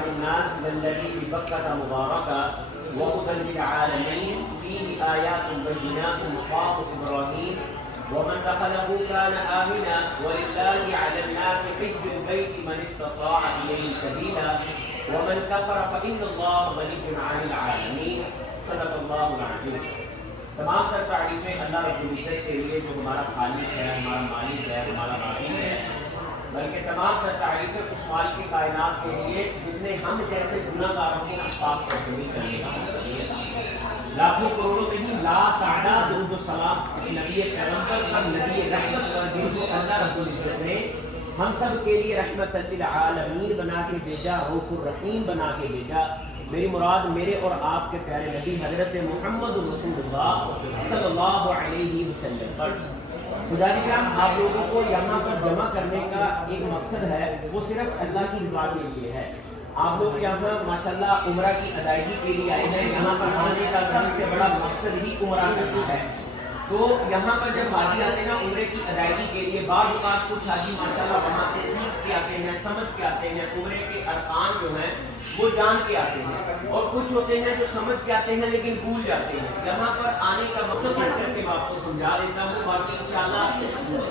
عن الناس للذي ببكة مباركا وهدى للعالمين فيه آيات بينات مقام إبراهيم ومن دخله كان آمنا ولله على الناس حج البيت من استطاع إليه سبيلا ومن كفر فإن الله غني عن العالمين صدق الله العظيم. تمام تر تعریفیں اللہ رب العزت کے لیے جو ہمارا خالق ہے، ہمارا مالک ہے، ہمارا معبود ہے، بلکہ تمام تر تعریفیں اس مالک کی کائنات کے لیے جس نے ہم جیسے گناہ گاروں کی اسباب سے دور کرنے کا حکم دیا. لاکھوں کروڑوں نہیں لا تعداد درود و سلام اس نبی پیغمبر پر، نبی رحمت پر، جن کو اللہ رب العزت نے ہم سب کے لیے رحمت للعالمین بنا کے بھیجا، رؤوف الرحیم بنا کے بھیجا. میری مراد میرے اور آپ کے پیارے نبی حضرت محمد رسول اللہ صلی اللہ علیہ وسلم پر. خدا کی کرام، آپ لوگوں کو یہاں پر جمع کرنے کا ایک مقصد ہے، وہ صرف اللہ کی رضا کے لیے ہے. آپ لوگ یہاں ماشاءاللہ عمرہ کی ادائیگی کے لیے آئے ہیں. یہاں پر آنے کا سب سے بڑا مقصد ہی عمرہ کرنا ہے. تو یہاں پر جب حاجی آتے ہیں نا عمرے کی ادائیگی کے لیے، بعض اوقات کچھ حاجی ماشاءاللہ وہاں سے سیکھ کے آتے ہیں، سمجھ کے آتے ہیں، عمرے کے ارکان جو ہیں وہ جان کے آتے ہیں، اور کچھ ہوتے ہیں جو سمجھ کے آتے ہیں لیکن بھول جاتے ہیں. یہاں پر آنے کا مختصر کر کے میں آپ کو سمجھا دیتا ہوں، باقی انشاءاللہ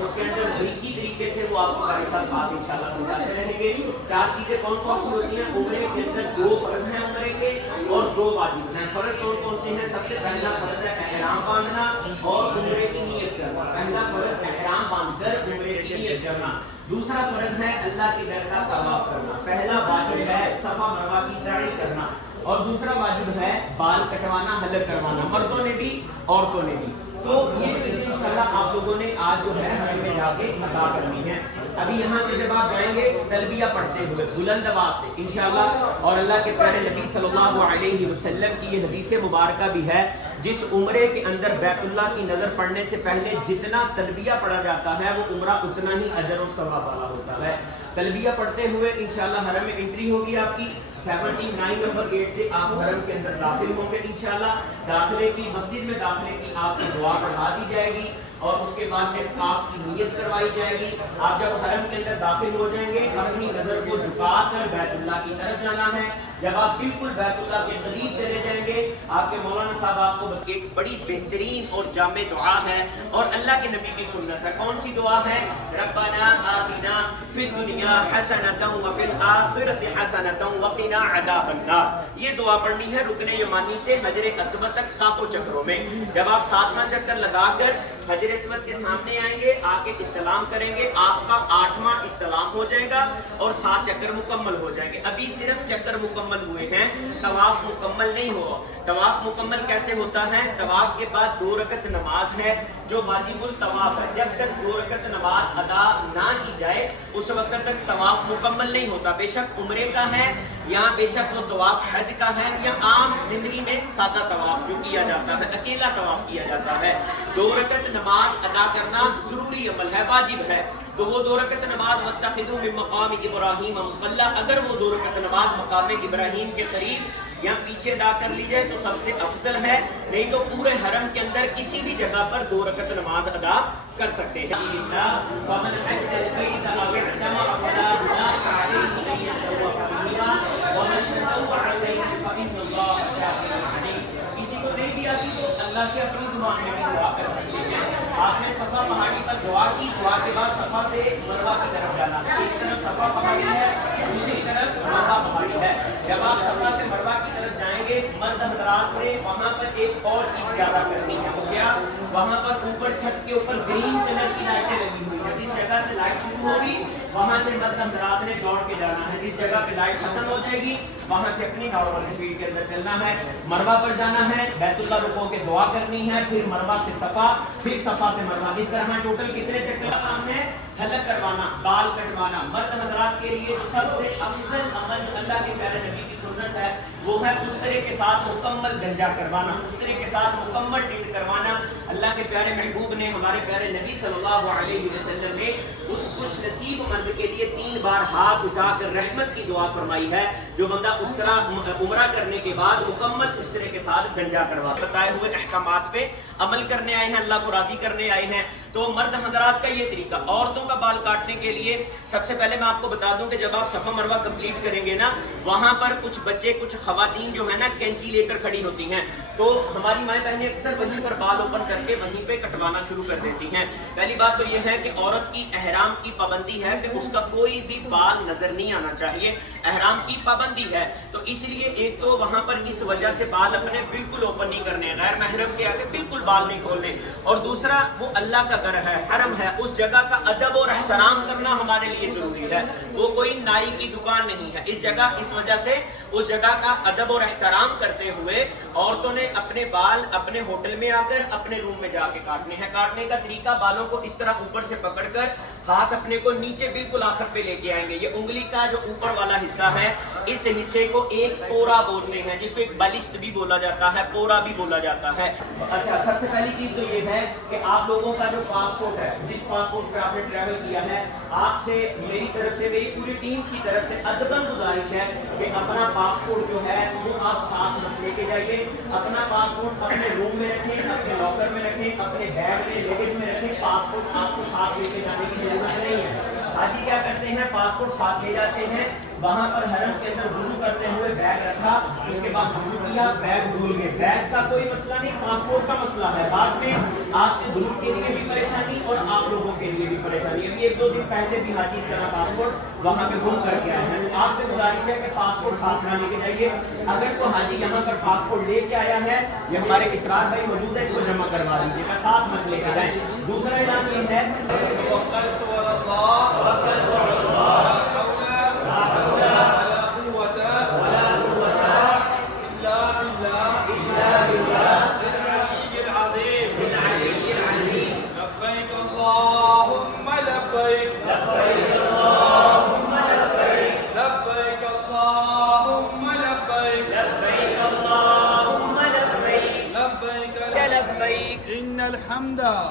اس کے اندر بریکی طریقے سے وہ آپ کو ہمارے ساتھ انشاءاللہ سمجھاتے رہیں گے. 4 چیزیں کون کون سی ہوتی ہیں عمرے کے اندر؟ 2 فرض ہیں عمرے کے اور 2 واجب ہیں. فرض کون کون سے ہیں؟ سب سے پہلا فرض ہے احرام باندھنا اور عمرے کی نیت کرنا. پہلا فرض احرام باندھ کر عمرے کی نیت کرنا. دوسرا فرض ہے اللہ کی در کا طواف کرنا. پہلا واجب ہے صفا مروہ کی سعی کرنا، اور دوسرا واجب ہے بال کٹوانا، حلق کروانا، مردوں نے بھی عورتوں نے بھی. تو یہ چیزیں انشاءاللہ آپ لوگوں نے آج جو ہے حرم میں جا کے ادا کرنی ہے. ابھی یہاں سے جب آپ جائیں گے تلبیہ پڑھتے ہوئے بلند آواز سے انشاءاللہ، اور اللہ کے پیارے نبی صلی اللہ علیہ وسلم کی یہ حدیث مبارکہ بھی ہے، جس عمرے کے اندر بیت اللہ کی نظر پڑنے سے پہلے جتنا تلبیہ پڑھا جاتا ہے وہ عمرہ اتنا ہی اجر و ثواب والا ہوتا ہے. تلبیہ پڑھتے ہوئے انشاءاللہ حرم میں انٹری ہوگی آپ کی. 79 نمبر گیٹ سے آپ حرم کے اندر داخل ہوں گے. انشاءاللہ داخلے کی مسجد میں داخلے کی آپ کو دعا پڑھا دی جائے گی، اور اس کے بعد اعتکاف کی نیت کروائی جائے گی. آپ جب حرم کے اندر داخل ہو جائیں گے اپنی نظر کو جھکا کر بیت اللہ کی طرف جانا ہے. جب آپ بالکل بیت اللہ کے قریب چلے جائیں گے، آپ کے مولانا صاحب آپ کو ایک بڑی بہترین اور جامع دعا ہے اور اللہ کے نبی کی سنت ہے. کون سی دعا ہے؟ ربنا آتنا فی الدنیا حسنۃ وفی الآخرۃ حسنۃ وقنا عذاب النار. یہ دعا پڑھنی ہے رکن یمانی سے حجر اسود تک 7 چکروں میں. جب آپ 7واں چکر لگا کر حجر اسود کے سامنے آئیں گے، آ کے استلام کریں گے، آپ کا 8واں استلام ہو جائے گا اور 7 چکر مکمل ہو جائیں گے. ابھی صرف چکر مکمل ہوئے ہیں، طواف مکمل نہیں ہوا. طواف مکمل کیسے ہوتا ہے؟ طواف کے بعد 2 رکعت نماز ہے جو واجب الطواف ہے. جب تک 2 رکعت نماز ادا نہ کی جائے اس وقت تک طواف مکمل نہیں ہوتا. بے شک عمرے کا ہے یا بے شک وہ طواف حج کا ہے یا عام زندگی میں سادہ طواف جو کیا جاتا ہے، اکیلا طواف کیا جاتا ہے. 2 رکعت نماز ادا کرنا ضروری عمل ہے، واجب ہے. تو وہ 2 رکعت نماز واتخذوا من مقام ابراہیم مصلی، اگر وہ 2 رکعت نماز مقام ابراہیم کے قریب یا پیچھے ادا کر لی جائے تو سب سے افضل ہے، نہیں تو پورے حرم کے اندر کسی بھی جگہ پر 2 رکعت نماز ادا کر سکتے ہیں. فمن حج البیت او اعتمر فلا جناح علیہ ان یطوف بہما ومن تطوع خیرا فإن اللہ شاکر علیم. کسی کو نہیں بھی آتی تو اللہ سے اپنی زبان میں بھی دعا کر سکتے ہیں. آپ نے صفا پہاڑی پر دعا کی، دعا کے بعد صفا سے مروہ کی طرف جانا. ایک طرف صفا پہاڑی ہے، دوسری طرف مروہ پہاڑی ہے. جب آپ صفا سے مروہ کی طرف جائیں گے، مرد حضرات نے وہاں پر ایک اور چیز زیادہ کرنی ہے. وہ کیا؟ وہاں پر اوپر چھت کے اوپر گرین کلر کی لائٹیں لگی ہوئی ہیں. جس جگہ سے لائٹ شروع ہوگی وہاں سے مرد حضرات نے دوڑ کے جانا ہے. جس جگہ پہ لائٹ ختم ہو جائے گی وہاں سے اپنی نارمل سپیڈ کے اندر چلنا ہے. مروہ پر جانا ہے، بیت اللہ رکو کے دعا کرنی ہے، پھر مروہ سے صفا، پھر صفا سے مروہ. اس طرح ٹوٹل کتنے چکر کام ہے؟ حلق کروانا، بال کٹوانا. مرد حضرات کے لیے سب سے افضل عمل اللہ کے پیارے نبی کی سنت ہے وہ ہے استرے کے ساتھ مکمل گنجا کروانا، استرے کے ساتھ مکمل ٹنڈ کروانا. اللہ کے پیارے محبوب نے، ہمارے پیارے نبی صلی اللہ علیہ وسلم نے اس خوش نصیب مرد کے لیے 3 بار ہاتھ اٹھا کر رحمت کی دعا فرمائی ہے. جو بندہ اس طرح عمرہ کرنے کے بعد مکمل اس طرح کے ساتھ گنجا کروا بتائے ہوئے احکامات پہ عمل کرنے آئے ہیں، اللہ کو راضی کرنے آئے ہیں. تو مرد حضرات کا یہ طریقہ. عورتوں کا بال کاٹنے کے لیے سب سے پہلے میں آپ کو بتا دوں کہ جب آپ صفا مروہ کمپلیٹ کریں گے نا، وہاں پر کچھ بچے کچھ خواتین جو ہے نا کینچی لے کر کھڑی ہوتی ہیں، تو ہماری مائیں بہنیں اکثر وہیں پر بال اوپن کر کے وہیں پہ کٹوانا شروع کر دیتی ہیں. پہلی بات تو یہ ہے کہ عورت کی احرام کی پابندی ہے کہ اس کا کوئی بھی بال نظر نہیں آنا چاہیے، احرام کی پابندی ہے. تو اس لیے ایک تو وہاں پر اس وجہ سے بال اپنے بالکل اوپن نہیں کرنے، غیر محرم کے آگے بالکل بال نہیں کھولنے. اور دوسرا وہ اللہ کا گھر ہے، حرم ہے، اس جگہ کا ادب اور احترام کرنا ہمارے لیے ضروری ہے. وہ کوئی نائی کی دکان نہیں ہے. اس جگہ اس وجہ سے اس جگہ کا ادب اور احترام کرتے ہوئے عورتوں نے اپنے بال اپنے ہوٹل میں آ کر اپنے روم میں جا کے کاٹنے ہیں. کاٹنے کا طریقہ بالوں کو اس طرح اوپر سے پکڑ کر ہاتھ اپنے کو نیچے بالکل آخر پہ لے کے آئیں گے. یہ انگلی کا جو اوپر والا حصہ ہے اس حصے کو ایک پورا بولتے ہیں، جس کو ایک بالشت بھی بولا جاتا ہے، پورا بھی بولا جاتا ہے. اچھا، سب سے پہلی چیز تو یہ ہے کہ آپ لوگوں کا جو پاسپورٹ ہے، جس پاسپورٹ پہ آپ نے ٹریول کیا ہے، آپ سے میری طرف سے میری پوری ٹیم کی طرف سے ادباً گزارش ہے کہ اپنا پاسپورٹ جو ہے وہ آپ ساتھ مت لے کے جائیے. اپنا پاسپورٹ اپنے روم میں رکھیں، اپنے لاکر میں رکھیں، اپنے بیگ میں لیگیج میں رکھیں. پاسپورٹ آپ کو ساتھ لے کے جانے کی ضرورت نہیں ہے. حاجی کیا کرتے ہیں، پاسپورٹ ساتھ لے جاتے ہیں، وہاں پر حرم کے اندر وضو کرتے ہوئے بیگ رکھا، اس کے بعد وضو کیا، بیگ دھل گئے. بیگ کا کوئی مسئلہ نہیں، پاسپورٹ کا مسئلہ ہے. بعد میں آپ کے گروپ کے لیے بھی پریشانی اور آپ لوگوں کے لیے بھی پریشانی. ابھی 1-2 دن پہلے بھی حاجی اس طرح پاسپورٹ وہاں پہ گم کر کے آئے ہیں. آپ سے گزارش ہے کہ پاسپورٹ ساتھ نہ لے کے جائیے. اگر کوئی حاجی یہاں پر پاسپورٹ لے کے آیا ہے، یہ ہمارے اسرار بھائی موجود ہے، ان کو جمع کروا دیجیے گا، ساتھ مت لے کے جائیں. دوسرا اعلان یہ ہے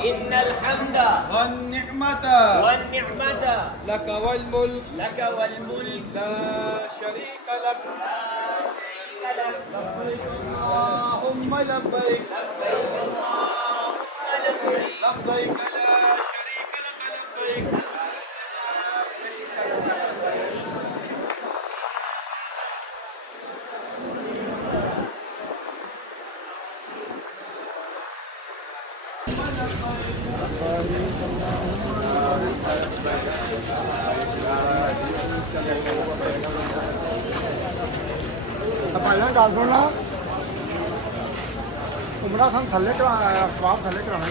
إن الحمد والنعمة لك والملك لا شريك لك لبيك اللهم لبيك لبيك لا شريك لك لبيك. ਭਾਈਆਂ ਗੱਲ ਸੁਣ ਲਾ ਉਮਰਾ ਖਾਨ ਥੱਲੇ ਕਰਾ ਅਖਬਾਰ ਥੱਲੇ ਕਰਾਣਾ